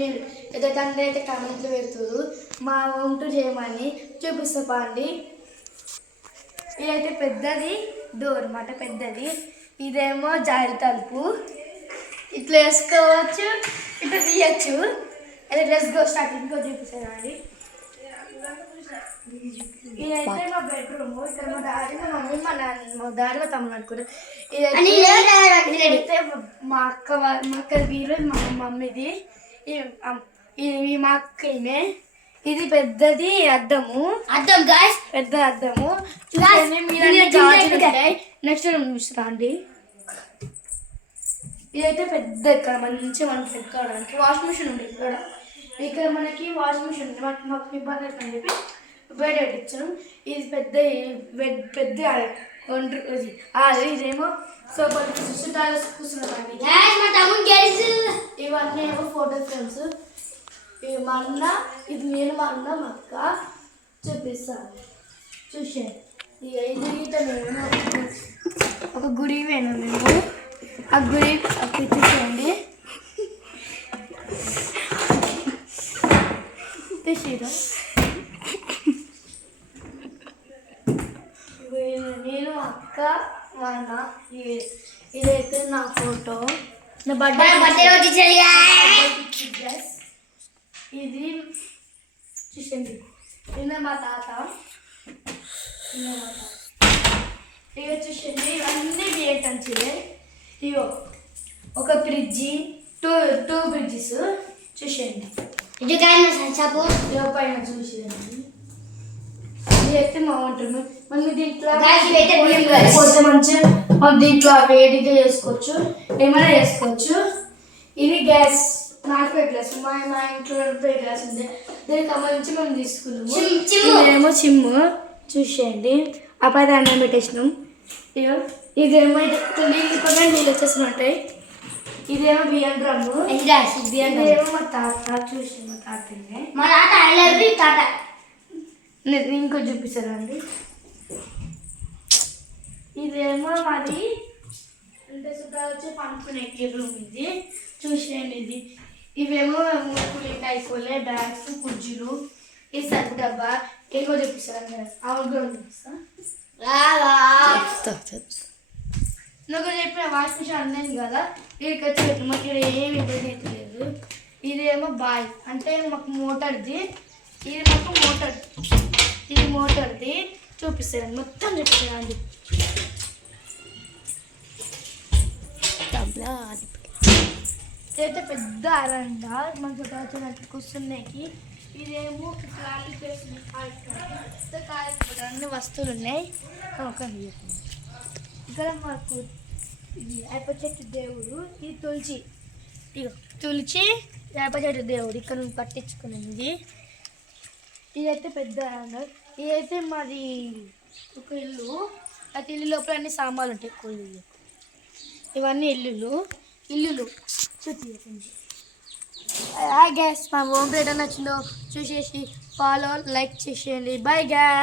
మీరు ఎదటంటే అయితే కామెంట్లు పెడుతురు మా వంట చేయమని చూపిస్తా అండి. ఇదైతే పెద్దది డోర్ అన్నమాట, పెద్దది. ఇదేమో జాలి తలుపు, ఇట్లా వేసుకోవచ్చు, ఇట్లా తీయచ్చు. అయితే డ్రెస్ గో స్టార్ట్ ఇంకో చూపిస్తాను అండి. ఇదైతే మా బెడ్రూమ్. ఇక్కడ మా డాడీ మా మమ్మీ మా డాడీ తమ్ముడు అనుకుంటారు. ఇదైతే మా అక్క వీరు మా మమ్మీది. ఇది మా అక్కనే. ఇది పెద్దది అద్దము, పెద్ద అద్దము. నెక్స్ట్ చూపిస్తా అండి. ఇదైతే పెద్ద ఇక్కడ మంచిగా మనం పెట్టుకోవడానికి వాషింగ్ మిషన్ ఉంది. ఇక్కడ మనకి వాషింగ్ మిషన్ ఉంది. మాకు ఇబ్బంది అవుతుందని చెప్పి బయట పెట్టించాను. ఇది పెద్ద ఇదేమో సోఫా చుట్టాలు కూర్చున్నామండి. ఇవన్నీ ఏమో ఫోటో ఫ్రేమ్స్. ఇవి మా అన్న, ఇది నేను మా అన్న మా అక్క చూపిస్తాను. చూసే ఇది మేము ఒక గుడి పోయినాం మేము. ఆ గుడి చూసేయండి. నేను అక్క మా అన్న. ఇదైతే నా ఫోటో, నా బర్త్డే డ్రెస్. ఇది చూసండి. నిన్న మా తాత ఇక చూసండి. ఇవన్నీ బియ్యంచిలే. ఇగో ఒక ఫ్రిడ్జి, టూ ఫ్రిడ్జెస్ చూసేయండి. ఇది పైన చూసేయండి. ఇది అయితే మా వంటరూమ్. మనం దీంట్లో మంచిగా మనం దీంట్లో వేడిగా చేసుకోవచ్చు, ఏమైనా చేసుకోవచ్చు. ఇది గ్యాస్, నాకు గ్లాస్. మా ఇంట్లో గ్లాస్ ఉంది. దీనికి సంబంధించి మేము తీసుకున్నాము. ఇదేమో చిమ్ము చూసేయండి. అప్పుడు అన్నం పెట్టేసినాం. ఇగో ఇదేమో నీళ్ళు వచ్చేసినట్టాయి. ఇదేమో బియ్యం డ్రమ్ము. ఇదేమో మా తాత. చూసి మా తాత ఇంకో చూపిస్తానండి. ఇదేమో మాది అంటే చుట్టాలు వచ్చి పండుకునే రూమ్. ఇది చూసేయండి. ఇది ఇవేమో అయిపోలే బ్యాగ్స్, కుర్జీలు, ఈ సర్ఫ్ డబ్బా. ఇంకో చూపిస్తాను. అవును కూడా చూపిస్తా. నాకు చెప్పిన వాష్ మిషన్ అన్నది కదా, ఇక్కడికి వచ్చి పెట్టు. మాకు ఇక్కడ ఏమి ఇబ్బంది అయితే లేదు. ఇదేమో బాయ్ అంటే మాకు మోటార్ది. ఇది మాకు మోటార్, ఇది మోటార్ది. చూపిస్తాను, మొత్తం చూపిస్తానండి. ఇదైతే పెద్ద అరండ మన చుట్టాలు కూర్చున్నాయి. ఇదేమో ఖాళీ ప్లేస్, అన్ని వస్తువులు ఉన్నాయి. ఇక్కడ మాకు ఇది వేప చెట్టు దేవుడు. ఇది తులసి, ఇగో తులసి వేప చెట్టు దేవుడు ఇక్కడ నుంచి పట్టించుకునేది. ఇదైతే పెద్ద అరండ. ఇదైతే మాది ఒక ఇల్లు. అయితే ఇల్లు లోపల అన్ని సామాన్లు ఉంటాయి. ఎక్కువ ఇవన్నీ ఇల్లులు చూసి గ్యాస్. మా హోమ్ ప్లేట్ నచ్చిందో చూసేసి ఫాలో, లైక్ చేసేయండి. By gas.